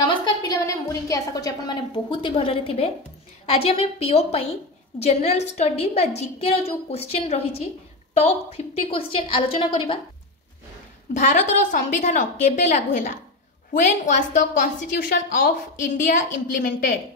नमस्कार पिला माने मुझे आशा कर बहुत ही भलरे थे। आज आम पीओ जनरल स्टडी बा जीके रो जो क्वेश्चन रही टॉप 50 क्वेश्चन आलोचना करबा। भारत रो संविधान केबे लागू हैला? When was the constitution of India implemented?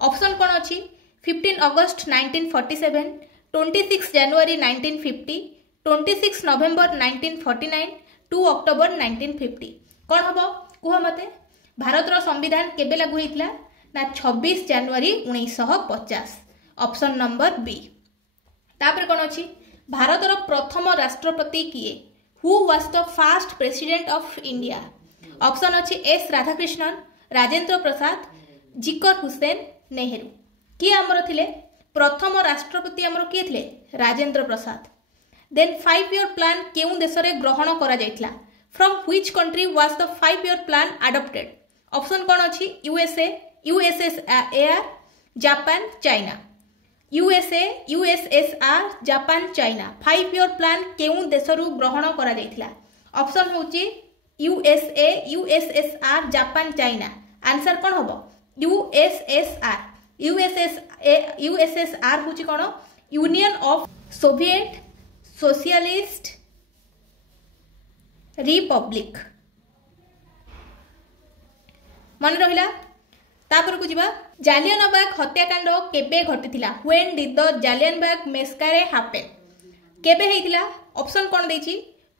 Option कौन अच्छी? 15 अगस्त 1947, 26 जनवरी 1950, 26 नवेम्बर 1949, 2 अक्टोबर 1950। कौन हम कह मते? भारत रो संविधान केबे लागू होइतला ना 26 जनवरी 1950। Option number B. तापर कौन अच्छी? भारत रो प्रथम राष्ट्रपति किए? Who was the first president of India? Option अच्छी एस राधाकृष्णन, राजेंद्र प्रसाद, जिकर हुसैन, नेहरू। किए आमर थिले प्रथम राष्ट्रपति आमर किए थिले? Rajendra Prasad. Then 5 year plan केउ देश रे ग्रहण करा जायतला? From which country was the 5 year plan adopted? Option कौन अच्छी? USA, USSR, Japan, China. USA, USSR, Japan, China 5 year plan केउ देशरू ग्रहण करा जायतला? ऑप्शन होची USA, USSR, Japan, China. Answer कौन हम? यूएसएसआर। यूएसएसआर होची कौन? Union of Soviet socialist republic. मन रहिला। तापर को जिबा। जालियनबाग हत्याकांड केबे घटिथिला? When did the Jallianwala Bagh massacre happen? केबे हेइथिला? ऑप्शन कोन देछि?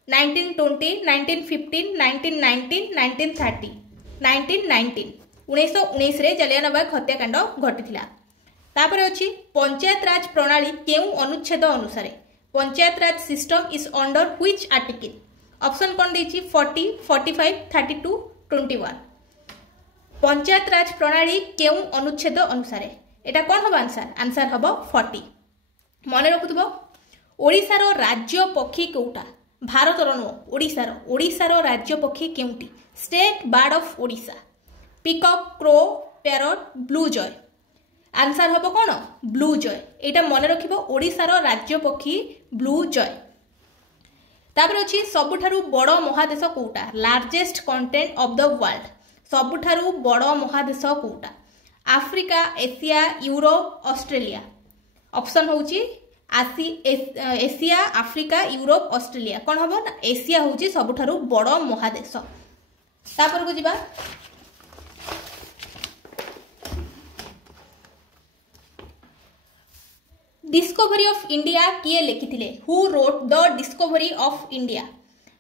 1920, 1915, 1919, 1930। 1919 1919 रे जालियनबाग हत्याकांड घटिथिला। तापर अछि पंचायत राज प्रणाली केउ अनुच्छेद अनुसार? Panchayat raj system is under which article? Option कोन देछि? 40, 45, 32, 21। पंचायत राज प्रणाली केउ अनुच्छेद अनुसार? एटा कौन हम आंसर? आंसर हम 40। मन रखुथबो। ओडिशार राज्य पक्षी कोउटा? भारत रो ओडिशार राज्य पक्षी केउटी? State bird of Odisha? Peacock, crow, parrot, blue jay. Answer हम कौन? Blue jay. एटा मन रखिबो। ओडिशार राज्य पक्षी ब्लू जॉय। तापर अछि सबुठारु बड़ महादेश कोउटा? Largest continent of the world? सबुठारु बड़ महादेश कोउटा? Africa, Asia, Europe, Australia. Option होउची एशिया, आफ्रिका, यूरोप, ऑस्ट्रेलिया। कौन हम ना? एशिया होउची सबुठारु बड़ महादेश। तापर को जिबा। डिस्कवरी ऑफ इंडिया किए लिखिथिले? Who wrote the discovery of India?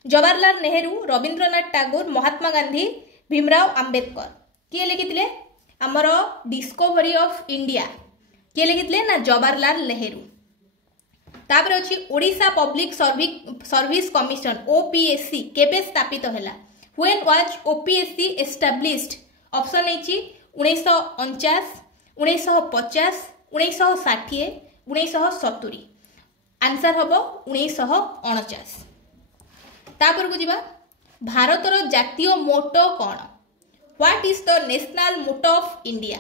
Jawaharlal Nehru, Rabindranath Tagore, Mahatma Gandhi, Bhimrao Ambedkar. किए लिखिथिले? हमर डिस्कवरी ऑफ इंडिया किए लिखिथिले ना? जवाहरलाल नेहरू। तापर अछि Odisha public service commission OPSC केबे स्थापित हैला? When was OPSC established? Option अछि 1949, 1950, 1960, 1970। आंसर हम 1949। तापर को जिबा। भारतर जातीय मोटो कौन? What is the national motto of India?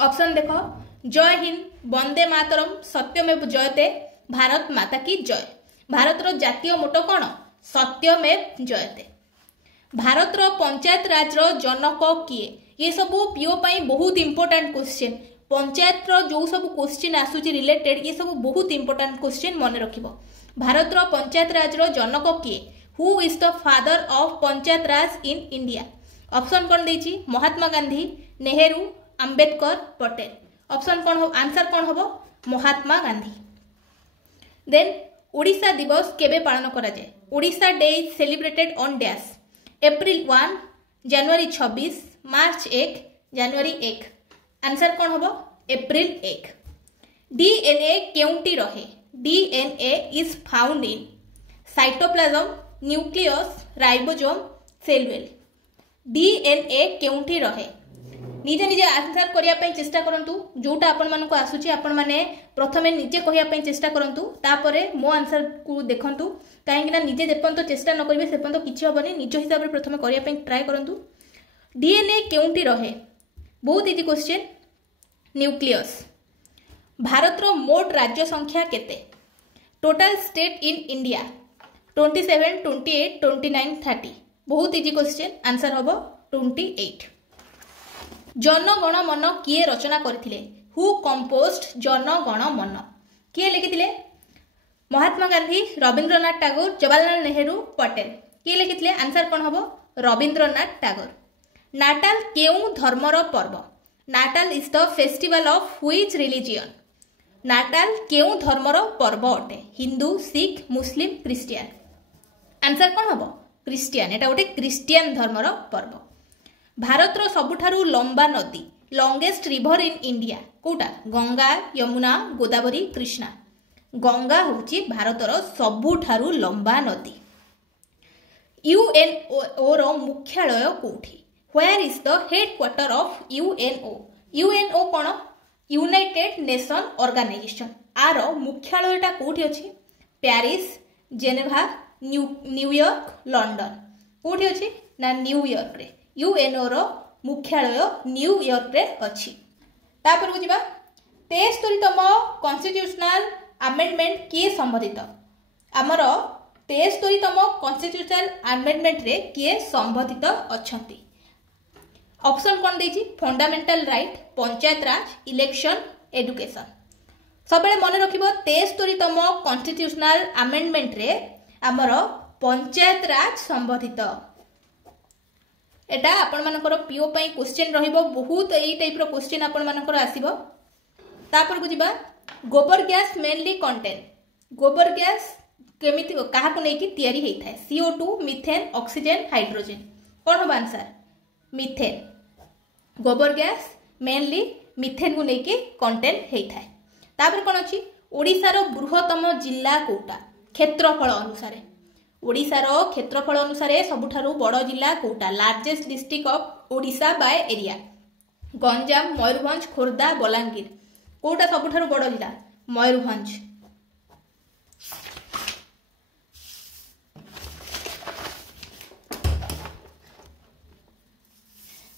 Option देखो। जय हिंद, वंदे मातरम, सत्यमेव जयते, भारत माता की जय। भारतर जातीय मोटो कौन? सत्यमेव जयते। भारतर पंचायत राज जनक किए? ये सब पीओ पाई बहुत इंपोर्टेंट क्वेश्चन। पंचायत जो सब क्वेश्चन आसुची रिलेटेड ये सब बहुत इंपोर्टेंट क्वेश्चन मन रखिबो। भारतर पंचायत राज जनक किए? Who is the father of panchayat Raj in India? Option कौन देछि? महात्मा गांधी, नेहरू, अंबेडकर, पटेल। ऑप्शन कौन हो? आंसर कौन हम? महात्मा गांधी। देन ओडिशा दिवस केबे पालन करा जाय? Odisha day is celebrated on dash? April 1, January 26, March 1, January 1। Answer कौन हम? अप्रैल 1। डीएनए केउटी रहे? DNA is found in cytoplasm, nucleus, ribosome, cell wall. DNA केउठी रहे? निजे निजे आंसर करिया पई चेष्टा करंतु। जोटा आपण मानको आसुची आपण माने प्रथमे निजे कहिया पई चेष्टा करंतु, तापरे मो आंसर को देखंतु। काहेकि ना निजे जेपंत चेष्टा न करिवे सेपंत किछि हबनी। निज हिसाब रे प्रथमे करिया पई ट्राई करंतु। डीएनए केउठी रहे? बहुत इजी क्वेश्चन। न्यूक्लियस। भारत रो मोट राज्य संख्या केते? Total state in India 27, 28, 29, 30। बहुत इजी क्वेश्चन। आंसर हम 28। जनगण मन किए रचना करथिले? हु कंपोज्ड जनगण मन? किए लिखिथिले? महात्मा गांधी, रविंद्रनाथ टैगोर, जवाहरलाल नेहरू, पटेल। किए लिखिथिले? आंसर कौन हबो? रविंद्रनाथ टैगोर। नाटाल केउ धर्मर पर्व? Natal is the festival of which religion? Natal केउ धर्मर पर्व अटे? हिंदू, सिख, मुस्लिम, क्रिश्चियन। आंसर कौन हबो? क्रिश्चियन। एटा गोटे क्रिश्चियन धर्मर पर्व। भारतर सबुठारु लंबा नदी, लॉन्गेस्ट रिवर इन इंडिया कोटा? गंगा, यमुना, गोदावरी, कृष्णा। गंगा होची भारतर सबुठारु लंबा नदी। यूएनओ रो मुख्यालय कोठी? Where is the headquarter of UNO? UNO कौन? United nation organisation. आर मुख्यालयटा कोठी अछि? Paris, Geneva, New York, London. कोठी अछि ना? न्यूयॉर्क रे। यूएनओ रो मुख्यालय न्यूयॉर्क रे अछि। तापर को जिबा 73तम कॉन्स्टिट्यूशनल अमेंडमेंट किए संबोधित? आमर 73तम कॉन्स्टिट्यूशनल अमेंडमेंट रे किए संबोधित अछंती? ऑप्शन कौन देछि? फंडामेंटल राइट, पंचायत राज, इलेक्शन, एजुकेशन। सब मन रखिबो 73तम कॉन्स्टिट्यूशनल अमेंडमेंट रे आमर पंचायत राज संबोधित। एटा आपण मानकर पीओ पई क्वेश्चन रहिबो। बहुत एई टाइप रो क्वेश्चन आपण मानकर आसीबो। तापर को जिबा गोबर गैस मेनली कंटेन? गोबर गैस केमिति काहा को नेकी तयारी हेइ थाए? CO2, methane, oxygen, hydrogen. कोन हो आंसर? मिथेन। गोबर गैस मेनली मिथेन को नेकी कंटेन हेइ थाए। तापर कोन अछि? ओडिसा रो बृहत्तम जिल्ला कोटा? क्षेत्रफल अनुसार? ओडिसा रो क्षेत्रफल अनुसार सबुठारु बड़ जिल्ला कोटा? Largest district of Odisha by area? Ganjam, Mayurbhanj, Khordha, Balangir. कोटा सबुठारु बड़ जिल्ला? मयूरभंज।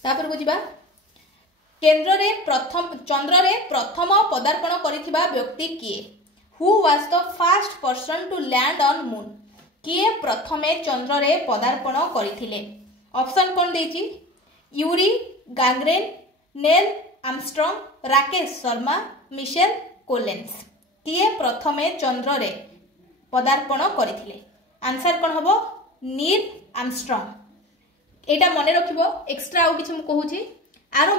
तापर को जिबा केंद्र रे प्रथम चंद्र रे प्रथम पदार्पण करिथिबा व्यक्ति किए? Who was the first person to land on moon? किए प्रथमे चंद्र रे पदार्पण करिथिले? ऑप्शन कोन देछि? Yuri Gagarin, Neil Armstrong, Rakesh Sharma, Michael Collins. किए प्रथमे चंद्र रे पदार्पण करिथिले? आंसर कोन हबो? Neil Armstrong. एटा मने रखिबो। एक्स्ट्रा आउ किछ मु कहूची। आरो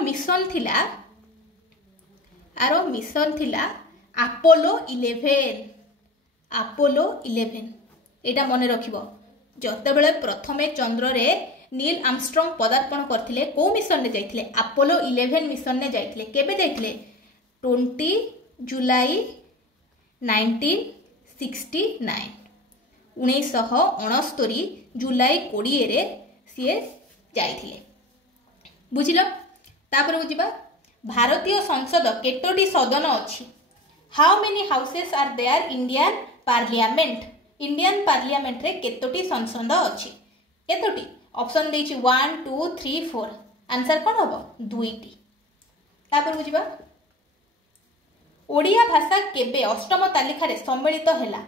मिशन थिला अपोलो 11। अपोलो 11 एटा मने रखिबो। जते बेले प्रथमे चंद्र रे नील आर्मस्ट्रांग पदार्पण करथिले को मिशन ने जाइथिले? अपोलो 11 मिशन ने जाइथिले। केबे जाइथिले? 20 जुलाई 1969 1969 जुलाई 20 रे सीए जाइथिले। बुझिलो? तापर को जिबा भारतीय संसद केतोटी सदन अछि? How many houses are there Indian parliament? Indian parliament रे केतोटी संसद अछि? केतोटी? ऑप्शन देछि 1 2 3 4। आंसर कोन हबो? 2टी। तापर को जिबा ओडिया भाषा केबे अष्टम तालिका रे सम्मिलित हैला?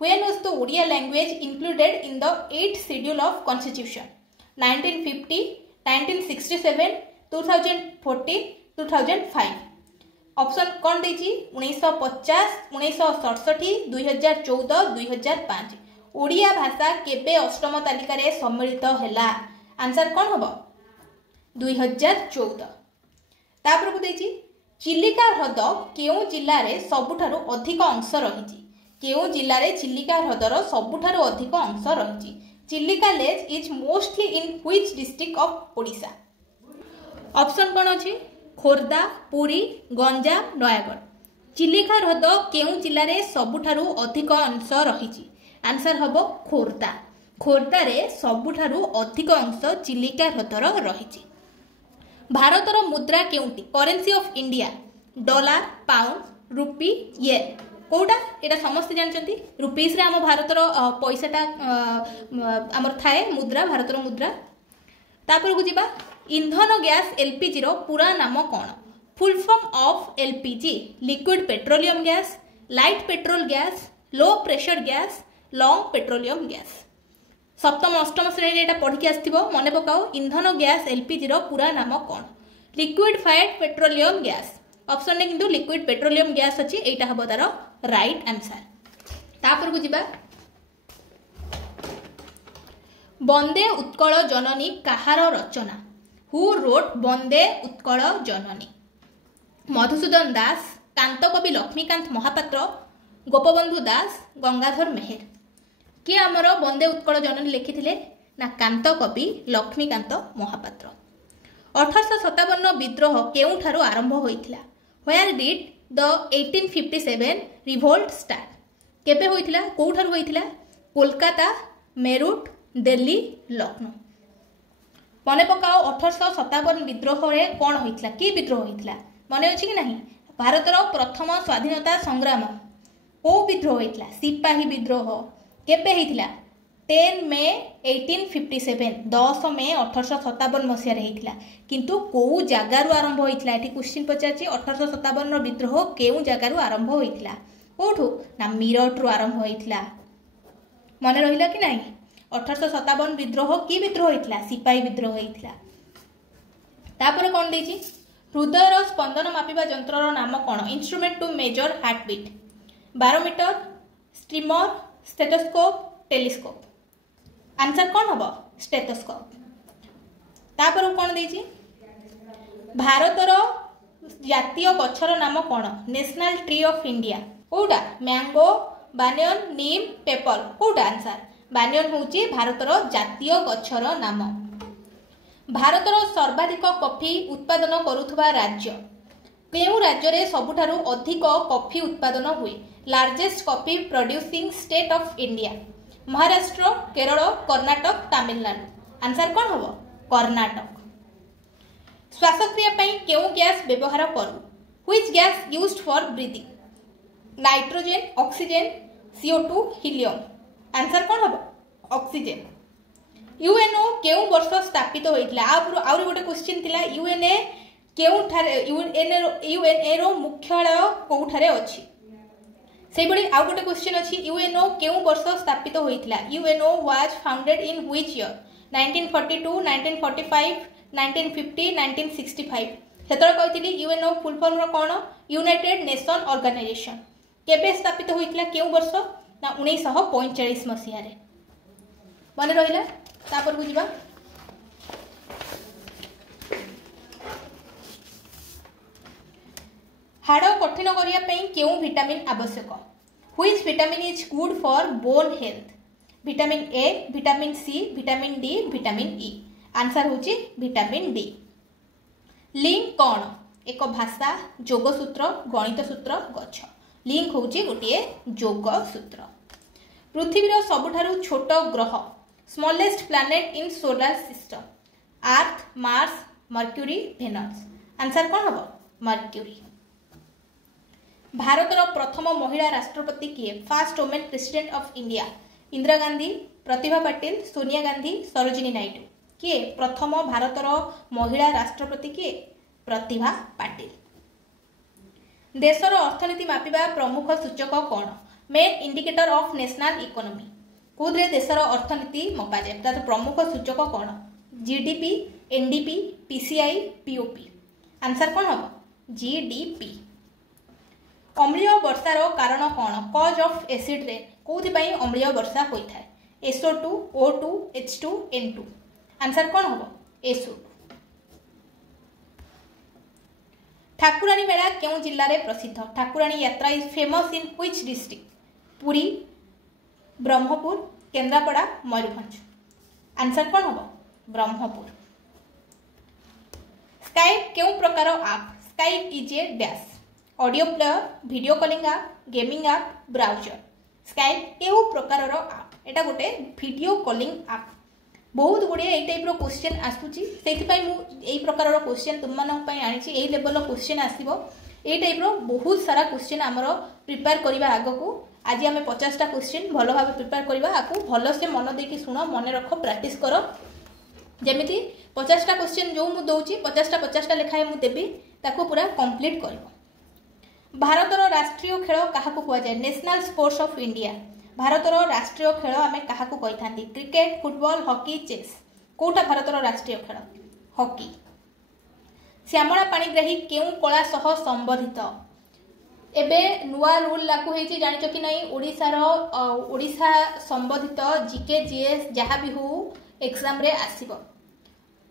When was the Odia language included in the 8th schedule of Constitution? 1950, 1967, 2014, 2005। Option कौन देछि? 1950, 1967, 2014, 2005। ओडिया भाषा केबे अष्टम तालिका रे सम्मिलित हैला? आंसर कौन हबो? 2014। तापर को देछि चिलिका ह्रद केउ जिल्ला रे सबुठारु अधिक अंश रहिछि? केउ जिल्ला रे चिलिका ह्रदर सबुठारु अधिक अंश रहिछि? Chilika lake is mostly in which district of Odisha? Option कौन अछि? खोर्धा, पुरी, गंजाम, नयागढ़। चिलिका ह्रद केउ जिल्ला रे सबुठारु अधिक अंश रहिछि? आंसर हबो खोर्धा। खोर्धा रे सबुठारु अधिक अंश चिलिका ह्रदर रहिछि। भारतर मुद्रा केउटी? Currency of India? Dollar, pound, rupee, yen. कोटा एटा समस्त जानचंती? रुपीस रे हम भारतर पैसाटा हमर थाए मुद्रा, भारतर मुद्रा। तापर को जिबा इंधन गैस एलपीजी रो पूरा नाम कोन? Full form of LPG? Liquid petroleum gas, light petrol gas, low pressure gas, long petroleum gas. सप्तम अष्टम श्रेणी एटा पढ़ी के आस्थिबो, मने पकाओ। इंधन गैस एलपीजी रो पूरा नाम कोन? Liquefied petroleum gas option ने किंतु लिक्विड पेट्रोलियम गैस अच्छी एटा हम तार राइट आंसर। तापर को जिबा वंदे उत्कल जननी कहार रचना हु रोट वंदे उत्कल जननी मधुसूदन दास कांतकवि लक्ष्मीकांत महापात्र गोपबंधु दास गंगाधर मेहेर किए आमर वंदे उत्कल जननी लिखिथिले ना कांतकवि लक्ष्मीकांत महापात्र। 1857 विद्रोह केउठारु आरंभ होइथिला where did the 1857 revolt start केबे होइथिला कोउठारु होइथिला कोलकाता मेरुट दिल्ली लखनऊ मने पकाओ 1857 विद्रोह रे कोन होइथिला की विद्रोह होइथिला मने अछि कि नहीं भारतर प्रथम स्वाधीनता संग्राम को विद्रोह होइथिला सिपाही विद्रोह केबे होइथिला 10 मे 1857 10 मे 1857 मसिया रे होइथिला किंतु को जगारु आरंभ होइथिला एठी क्वेश्चन पचाछि 1857 विद्रोह केउ जगारु आरंभ होइथिला कोठु ना मीरठ रु आरंभ होइथिला मने रहिला कि नहीं 1857 विद्रोह की विद्रोह होइथिला सिपाही विद्रोह होइथिला। तापर कोन देछि हृदयर स्पंदन मापिबा यंत्रर नाम कोन instrument to measure heart beat barometer streamer stethoscope telescope answer कौन हम स्टेथोस्कोप। तापर कौन देछि भारतर जातीय गछर नाम कौन नेशनल ट्री ऑफ इंडिया कोउटा मैंगो बानियन नीम पेपल कोउटा आंसर बानियन होउची भारतर जातीय गछर नाम। भारतर सर्वाधिक कॉफी उत्पादन करुथुबा राज्य केउ राज्य रे सबुठारु अधिक कॉफी उत्पादन हुए largest coffee producing state of India Maharashtra Kerala Karnataka Tamil Nadu answer कौन हम कर्नाटक। श्वासक्रिया पई केउ गैस व्यवहार करू which gas used for breathing nitrogen oxygen CO2 helium answer कौन हम ऑक्सीजन। यूएनओ केउ वर्ष स्थापित होइतला आउर गोटे क्वेश्चन थिला यूएनए केउठारे यूएनए रो मुख्यालय कोउठारे अछि से बड़ी आउ गोटे क्वेश्चन अछि यूएनओ केउ वर्ष स्थापित होइतला UNO was founded in which year 1942 1945 1950 1965 हेतर कहितली यूएनओ फुल फॉर्म रो कोन यूनाइटेड नेशन ऑर्गेनाइजेशन केबे स्थापित होइतला केउ वर्ष ना 1945 मसिया रे मने रहिला। तापर बुझिबा हाड़ कठिन करिया पई केउ विटामिन आवश्यक which vitamin is good for bone health vitamin A vitamin C vitamin D vitamin E answer होची विटामिन डी। लिंक कौन एक भाषा जोगसूत्र गणित सूत्र गछ लिंक होची गोटे जोगसूत्र। पृथ्वीर सबुठारु छोट ग्रह smallest planet in solar system Earth Mars Mercury Venus answer कौन हम मर्क्यूरी। भारतर प्रथम महिला राष्ट्रपति किए first women president of India Indira Gandhi Pratibha Patil Sonia Gandhi Sarojini Naidu किए प्रथम भारतर महिला राष्ट्रपति किए प्रतिभा पाटिल। देशर अर्थनीति मापिबा प्रमुख सूचक कौन main indicator of national economy Kodre देशर अर्थनीति मपा जाए तार प्रमुख सूचक कौन GDP NDP PCI POP answer कौन हम जीडीपी। अम्लीय वर्षार कारण कौन कज ऑफ एसिड रेन कोथि अम्लीय वर्षा होता है SO2 O2 H2 N2 answer कौन हम SO2। ठाकुराणी मेला क्यों जिल्ला रे प्रसिद्ध Thakurani Yatra is famous in which district Puri Brahmapur Kendrapara Mayurbhanj answer कौन हम ब्रह्मपुर। स्काइप क्यों प्रकार आप Skype is a dash audio player video calling आप गेमिंग आप ब्राउजर स्काइप क्यों प्रकार आप एटा गोटे वीडियो कॉलिंग आप बहुत गुड़े यही टाइप क्वेश्चन आसूची से प्रकार क्वेश्चन तुम आनी लेवल क्वेश्चन आसो यही टाइप बहुत सारा क्वेश्चन आमर प्रिपेयर करवा आग को आज आम 50टा क्वेश्चन भल भाव प्रिपेयर करवा आपको भल से मन देकी शुण मन रख प्रैक्टिस कर जमीती 50टा क्वेश्चन जो मुझे दौची 50टा लेखाएं मुझे देवी ताको पूरा कंप्लीट कर। भारतर राष्ट्रीय खेल क्या कहुए नेशनल स्पोर्ट्स ऑफ इंडिया भारतर राष्ट्रीय खेल आम क्या कही था क्रिकेट फुटबॉल हॉकी चेस कोटा भारतर राष्ट्रीय खेल हॉकी। श्यामला पाणिग्राही केउ कला सह संबंधित एबे नुआ रूल लागू होती जानिच कि नहीं ओडिशा संबंधित जीके जीएस जहाँ भी हो एग्जाम रे आसीबो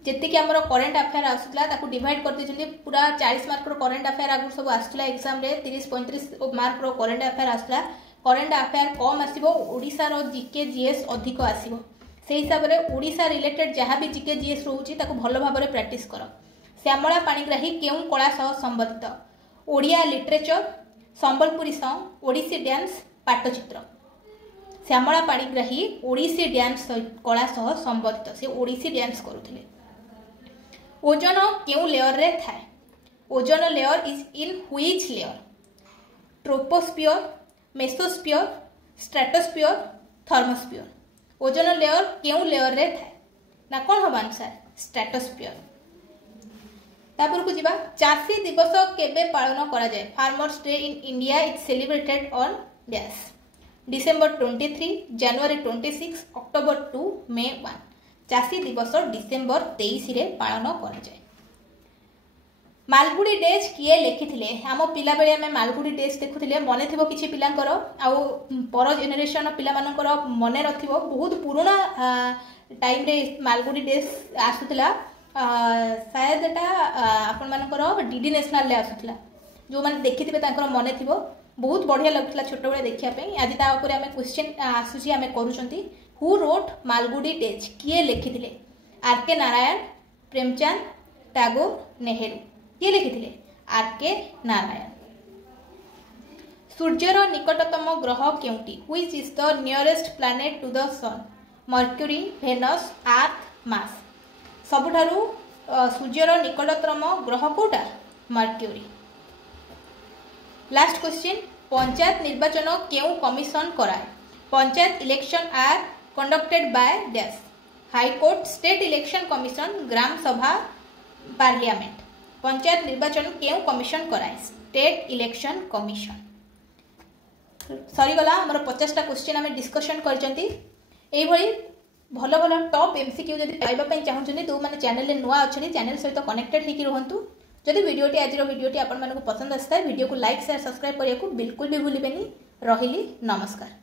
जेतिक आमर करेन्ट अफेयर आसुला ताकू डिवाइड कर देछथि पूरा 40 मार्क रो करेन्ट अफेयर आगु सब आसुला एग्जाम रे 30-35 मार्क रो करेन्ट अफेयर आसुला करेन्ट अफेयर कम आसीबो ओडिशा रो जीके जीएस अधिक आसीबो से हिसाब रे ओडिशा रिलेटेड जहाँ भी जीके जीएस रहउची ताकू भलो भाबरे प्रैक्टिस करो। श्यामला पाणिग्राही केउ कला सह संबंधित Odia literature Sambalpuri song Odissi dance Pattachitra Shyamala Panigrahi Odissi dance कला सह संबंधित से ओडिसी डांस करुथिले। ओजन केउ लेयर रे थाए ozone layer is in which layer troposphere mesosphere stratosphere thermosphere ozone layer केउ लेयर रे थाए ना कोन हम आंसर स्ट्रेटोस्फियर। तापर को जीवा चासी दिवस केबे पालन करा जाय farmers day in India is celebrated on dash December 23 January 26 October 2 मे 1 चासी दिवस डिसेंबर 23 रे पालन करा जाय। मालगुडी डेज किए लिखिथिले आम पिला बेले आमे मालगुडी डेज देखुथिले मने थिबो किछि पिलांकर आउ पर जेनेरेशन पिला मानकर मने रथिबो बहुत पुराना टाइम रे मालगुडी डेज आसुतला शायद एटा आपण मानकर डीडी नेशनल ले आसुतला जो माने देखिथिबे तांकर मने थिबो बहुत बढ़िया लगुतला छोट बेले देखिया पे आज ता ऊपर आमे क्वेश्चन आसुची आमे करूचंती हु रोट मालगुडी डेज किए लिखिथिले आरके नारायण प्रेमचंद टैगोर नेहरू किए लिखिथिले आरके नारायण। सूर्यर निकटतम ग्रह केउटी which is the nearest planet to the sun Mercury Venus Earth Mars सबुठारु सूर्यर निकटतम ग्रह कोटा मर्क्यूरी। लास्ट क्वेश्चन पंचायत निर्वाचन केउ कमिशन कराए panchayat election are conducted by dash high court state election commission gram sabha parliament panchayat निर्वाचन केउ कमिशन कराए स्टेट इलेक्शन कमिशन। सरीगला आमर 50टा क्वेश्चन आम डिस्कशन करचंती एई भली भल भल टॉप एमसीक्यू जदि पाइबा चाहूँ जो मैंने चैनल नुआ अच्छे चैनल सहित कनेक्टेड होकर रुहतु जदि वीडियोटी आज वीडियोटी आपण मानक पसंद आए वीडियो को लाइक शेयर सब्सक्राइब करने को बिल्कुल भी भूलें। रही नमस्कार।